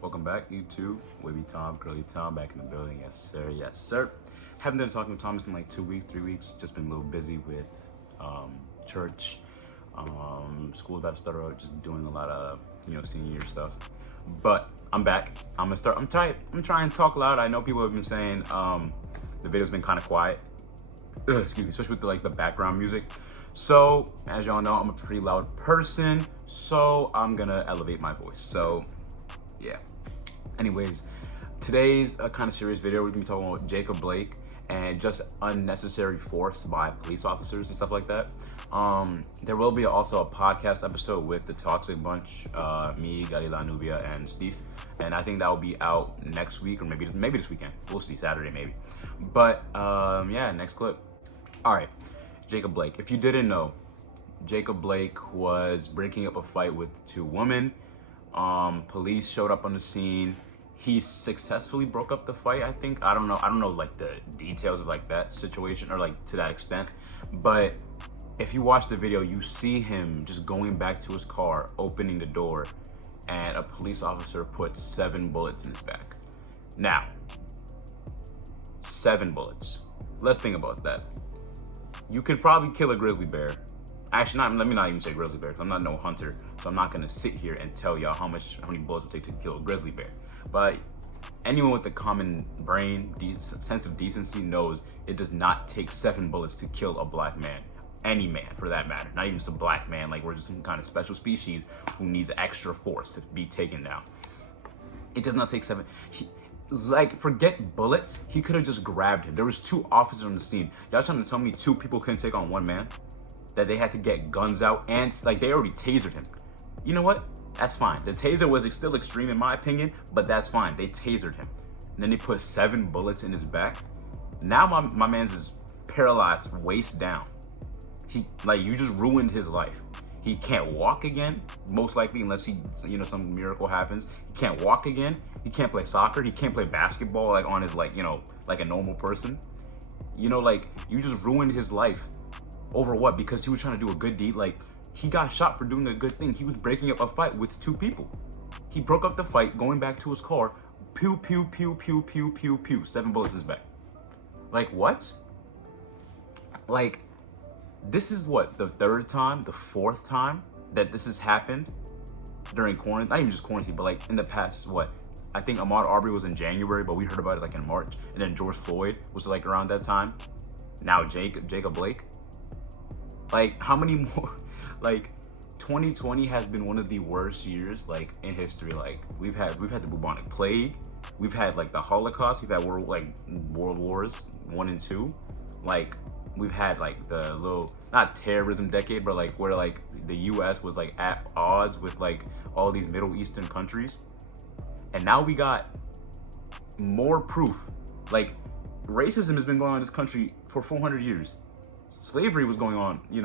Welcome back, YouTube. Wavy Tom, Curly Tom, back in the building. Yes, sir. Yes, sir. Haven't done talking with Thomas in like 2 weeks, 3 weeks. Just been a little busy with church, school that started, just doing a lot of senior year stuff. But I'm back. I'm gonna start. I'm trying to talk loud. I know people have been saying the video's been kind of quiet. Excuse me, especially with the background music. So as y'all know, I'm a pretty loud person. So I'm gonna elevate my voice. So yeah. Anyways, today's a kind of serious video. We're gonna be talking about Jacob Blake and just unnecessary force by police officers and stuff like that. There will be also a podcast episode with the Toxic Bunch, me, Galila Nubia, and Steve. And I think that will be out next week or maybe this weekend. We'll see, Saturday maybe. But yeah, next clip. All right, Jacob Blake. If you didn't know, Jacob Blake was breaking up a fight with two women. Police showed up on the scene. He successfully broke up the fight, I think. I don't know like the details of like that situation or like to that extent. But if you watch the video, you see him just going back to his car, opening the door, and a police officer put 7 bullets in his back. Now, 7 bullets. Let's think about that. You could probably kill a grizzly bear. Actually, let me not even say grizzly bear, because I'm not no hunter, so I'm not gonna sit here and tell y'all how many bullets it would take to kill a grizzly bear. But anyone with a common brain, sense of decency knows it does not take 7 bullets to kill a black man. Any man, for that matter. Not even just a black man, like we're just some kind of special species who needs extra force to be taken down. It does not take 7. Forget bullets, he could have just grabbed him. There was 2 officers on the scene. Y'all trying to tell me 2 people couldn't take on 1 man? That they had to get guns out and like they already tasered him. You know what? That's fine. The taser was still extreme in my opinion, but that's fine. They tasered him. And then they put 7 bullets in his back. Now my man's is paralyzed waist down. You just ruined his life. He can't walk again, most likely, unless some miracle happens. He can't walk again. He can't play soccer. He can't play basketball like on his like a normal person. You just ruined his life. Over what? Because he was trying to do a good deed. Like, he got shot for doing a good thing. He was breaking up a fight with 2 people. He broke up the fight, going back to his car. Pew, pew, pew, pew, pew, pew, pew. 7 bullets in his back. Like, what? Like, this is what, the 3rd time, the 4th time that this has happened during quarantine. Not even just quarantine, but like in the past, what? I think Ahmaud Arbery was in January, but we heard about it like in March. And then George Floyd was like around that time. Now Jacob Blake. Like, how many more? Like, 2020 has been one of the worst years like in history. Like, we've had the bubonic plague, we've had like the Holocaust, we've had world wars 1 and 2. Like, we've had like the little, not terrorism decade, but like where like the US was like at odds with like all these Middle Eastern countries. And now we got more proof. Like, racism has been going on in this country for 400 years. Slavery was going on, we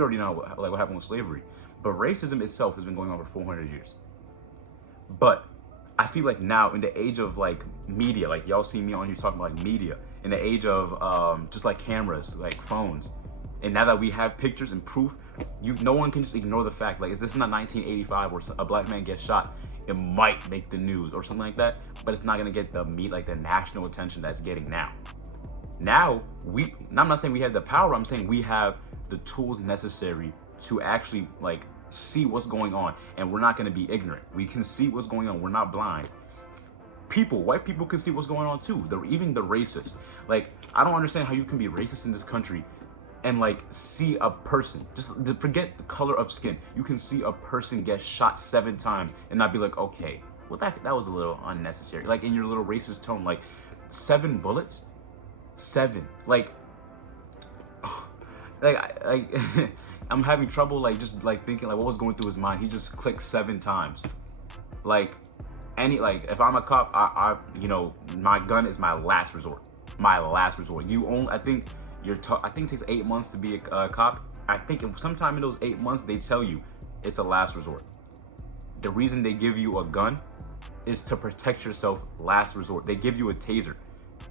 already know what happened with slavery, but racism itself has been going on for 400 years. But I feel like now in the age of like media, like y'all see me on here talking about like media, in the age of just like cameras, like phones, and now that we have pictures and proof, no one can just ignore the fact, like, is this not 1985 where a black man gets shot? It might make the news or something like that, but it's not gonna get the national attention that's getting now. Now, I'm not saying we have the power, I'm saying we have the tools necessary to actually like see what's going on, and we're not gonna be ignorant. We can see what's going on, we're not blind. White people can see what's going on too, even the racists. Like, I don't understand how you can be racist in this country and like see a person, just forget the color of skin. You can see a person get shot 7 times and not be like, okay, well that was a little unnecessary. Like, in your little racist tone, like 7 bullets? 7. I'm having trouble just thinking like what was going through his mind. He just clicked 7 times. Like, if I'm a cop, my gun is my last resort. My last resort. I think it takes 8 months to be a cop. I think sometime in those 8 months they tell you it's a last resort. The reason they give you a gun is to protect yourself. Last resort. They give you a taser.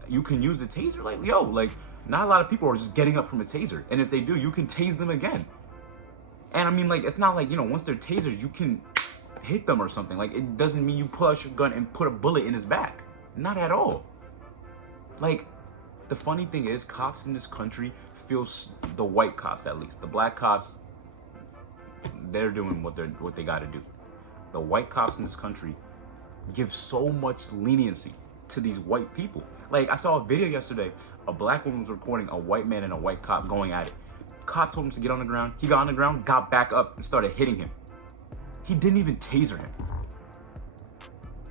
You can use the taser, not a lot of people are just getting up from a taser, and if they do, you can tase them again. And I mean, it's not like, once they're tasered, you can hit them or something. Like, it doesn't mean you pull out your gun and put a bullet in his back. Not at all. Like, the funny thing is, cops in this country feel, the white cops at least, the black cops, they're doing what they got to do. The white cops in this country give so much leniency to these white people. Like, I saw a video yesterday, a black woman was recording a white man and a white cop going at it. Cop told him to get on the ground. He got on the ground, got back up, and started hitting him. He didn't even taser him.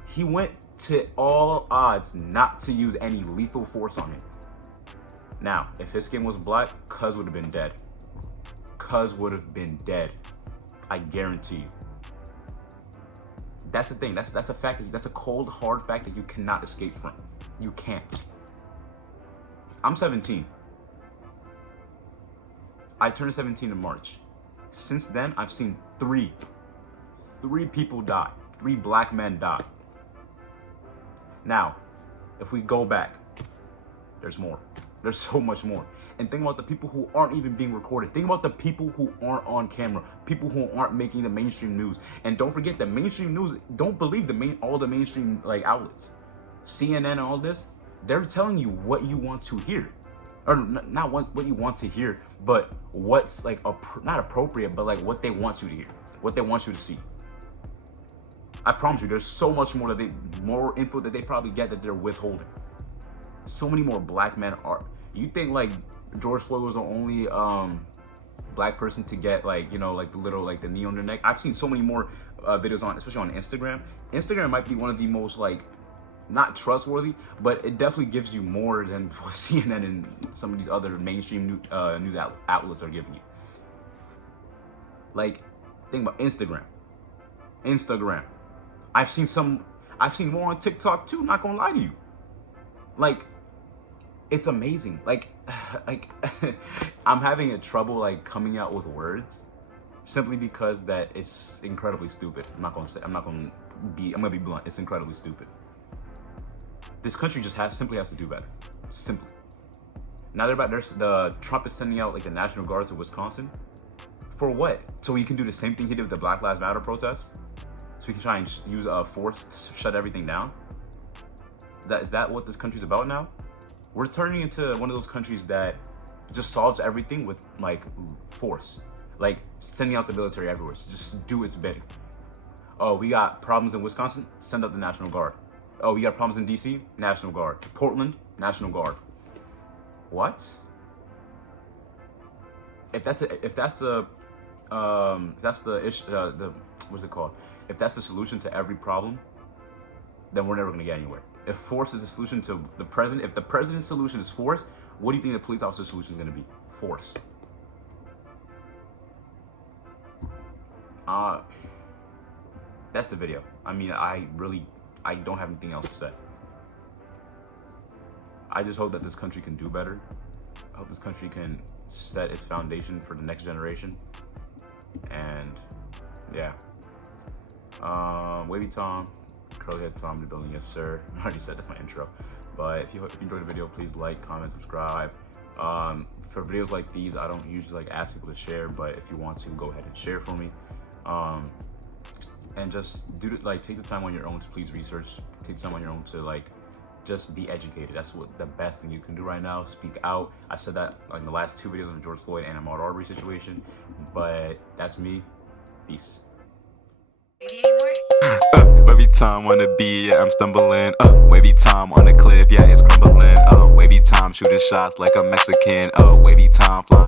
He went to all odds not to use any lethal force on him. Now, if his skin was black, Cuz would have been dead. Cuz would have been dead. I guarantee you. That's the thing. That's a fact. That's a cold, hard fact that you cannot escape from. You can't. I'm 17. I turned 17 in March. Since then, I've seen three people die. 3 black men die. Now, if we go back, there's more. There's so much more. And think about the people who aren't even being recorded. Think about the people who aren't on camera. People who aren't making the mainstream news. And don't forget the mainstream news. Don't believe all the mainstream outlets. CNN and all this. They're telling you what you want to hear, or not what you want to hear, but what's not appropriate, but what they want you to hear, what they want you to see. I promise you, there's so much more more info that they probably get that they're withholding. So many more black men are. You think George Floyd was the only black person to get the knee on their neck? I've seen so many more videos especially on Instagram. Instagram might be one of the most not trustworthy, but it definitely gives you more than what CNN and some of these other mainstream news outlets are giving you. Think about Instagram. I've seen more on TikTok too, not gonna lie to you. It's amazing. I'm having a trouble coming out with words simply because that it's incredibly stupid. I'm gonna be blunt. It's incredibly stupid. This country just simply has to do better. Simply. Now Trump is sending out the National Guards to Wisconsin. For what? So he can do the same thing he did with the Black Lives Matter protests? So he can try and use force to shut everything down? Is that what this country's about now? We're turning into one of those countries that just solves everything with force. Sending out the military everywhere to just do its bidding. Oh, we got problems in Wisconsin? Send out the National Guard. Oh, we got problems in DC? National Guard. Portland? National Guard. What? If that's the what's it called? If that's the solution to every problem, then we're never gonna get anywhere. If force is a solution to the president, if the president's solution is force, what do you think the police officer's solution is gonna be? Force. That's the video. I mean, I don't have anything else to say. I just hope that this country can do better. I hope this country can set its foundation for the next generation. And yeah. Wavy Tom, Curly Head Tom in the building, yes sir. I already said that's my intro. But if you enjoyed the video, please like, comment, subscribe. For videos like these, I don't usually ask people to share, but if you want to, go ahead and share for me. And just take the time on your own to please research. Take the time on your own to just be educated. That's what the best thing you can do right now. Speak out. I said that in the last 2 videos on George Floyd and Ahmaud Arbery situation, but that's me. Peace. Wavy time wanna be, yeah, I'm stumbling. Wavy time on the cliff, yeah, it's crumbling. Wavy time shooting shots like a Mexican. Wavy time fly.